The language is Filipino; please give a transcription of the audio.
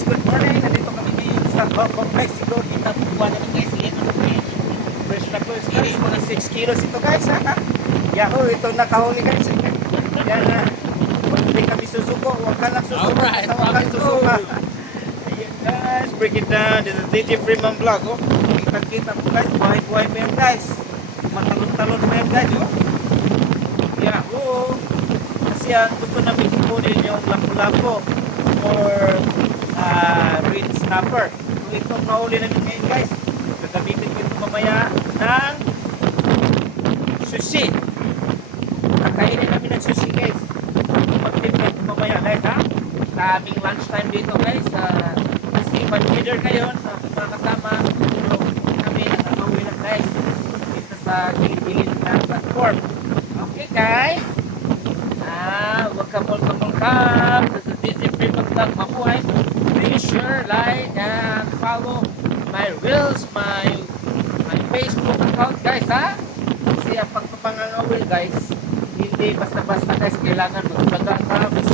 guys, good morning. Nandito kami ngayon sa Hong Kong, Mexico. Kita po naman guys, yan ang fish. Fresh na fresh guys, mga 6 kilos ito guys. Ha? Yahoo, ito nakahuli guys. Yan na. Hindi kami susuko, huwag ka lang susuko. Alright, Sa huwag kang susuko. Ayan guys, break it down. This is DJ Freeman Vlog. Oh. Kita po guys, buhay-buhay pa yan guys. Matalon-talon pa yan guys. Oh. Yahoo. Kasi yan, gusto namin ipunin yung lapu-lapu or red snapper. So itong nahuli namin ngayon guys, gagamitin ko ito mamaya ng sushi. Kakainin namin ng sushi guys. Mag-prepare ito mamaya guys ha. Sa aming lunchtime dito guys. Kasi mag-dinner ngayon, mga kasama, pero kami nakauwi lang guys. Dito sa gilid ng platform. Okay guys. Welcome. This is DJ Freeman Vlog. Mabuhay. Please share, like, and follow my reels, my Facebook account guys ha. Kasi ang pagpapangangawil guys, hindi basta-basta guys, kailangan magbaga ka, may